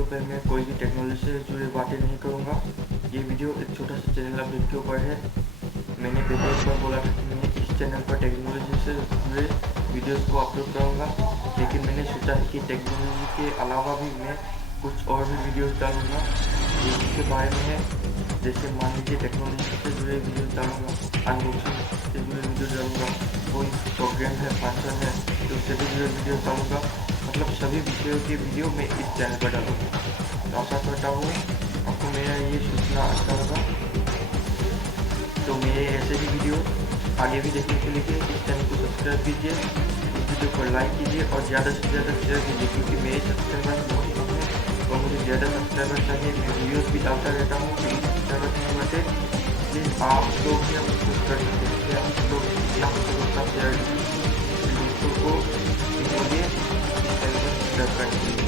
Video पर मैं कोई भी टेक्नोलॉजी से जुड़े बातें नहीं करूँगा। ये वीडियो एक छोटा सा चैनल अपडेट के ऊपर है। मैंने पहले एक बार बोला था कि मैं इस चैनल पर टेक्नोलॉजी से जुड़े वीडियोस को अपलोड करूँगा, लेकिन मैंने सोचा है कि टेक्नोलॉजी के अलावा भी मैं कुछ और भी वीडियोस डालूँगा जिसके बारे में है। जैसे मान लीजिए टेक्नोलॉजी से जुड़े वीडियोस डालूँगा, अनबॉक्सिंग से जुड़े वीडियो डालूँगा, कोई प्रोग्राम है, फंक्शन है तो उससे भी जुड़े वीडियो डालूँगा। मतलब सभी विषयों के वीडियो मैं इस चैनल पर डालूँगा। तो आशा करता हूँ आपको मेरा ये सूचना अच्छा लगा। तो मेरे ऐसे भी वीडियो आगे भी देखने के लिए इस चैनल को सब्सक्राइब कीजिए, इस वीडियो को लाइक कीजिए और ज़्यादा से ज़्यादा शेयर कीजिए, क्योंकि मेरे सब्सक्राइबर बहुत कम है और मुझे ज़्यादा सब्सक्राइबर चाहिए। मैं वीडियोस भी डालता रहता हूँ, लेकिन सब्सक्राइबर नहीं बढ़ते। प्लीज़ आप लोग भी आप कुछ कर सकते हैं, आप लोग जितना हो सके उतना शेयर कीजिए दोस्तों को, बोलिए इस चैनल को सब्सक्राइब करने के लिए।